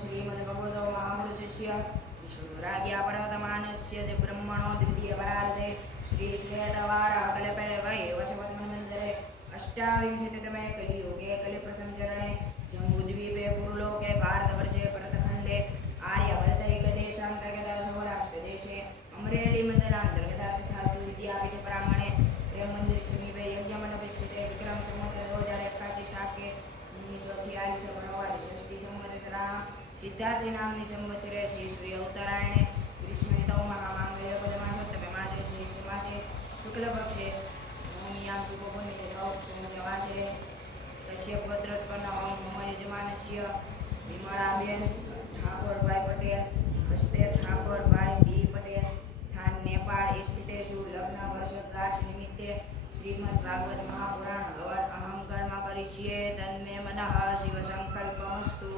श्रीमद्भगवतो महामृशिष्य विष्णुराज्ञा पर्वतमानस्य ब्रह्मणो द्वितीयपरार्धे श्रीश्वेतवाराकल्पे वैवस्वतमन्वन्तरे अष्टाविंशतितमे कलियुगे कलिप्रथमचरणे जम्बूद्वीपे पुरलोके भारतवर्षे भरतखण्डे आर्यभरतैकदेशान्तर्गत सौराष्ट्रदेशे अमरेलीमण्डलान्तर्गत तथा विद्यापीठप्राङ्गणे प्रेममन्दिर समीपे यज्ञमण्डपे स्थिते विक्रम संवत 2081 शाके 1946 वनवादि षष्ठी संवत्सराणां सिद्धार्थी नाम्नि संवत्सरे श्री उत्तरायणे ग्रीष्मऋतौ महामाङ्गल्यपदमासोत्तमे मासे ज्येष्ठमासे शुक्लपक्षे नवम्यां शुभपुण्यतिथौ तस्य पुत्रोत्पन्नः मम यजमानस्य विमलाबेन ठाकोरभाई पटेल हस्ते ठाकोरभाई बी पटेल स्थान नेपाल स्थितेषु लग्न वर्षगांठ निमित्ते श्रीमद्भागवत महापुराण भवन अहं कर्म करिष्ये तन्मे मनः शिवसंकल्पमस्तु।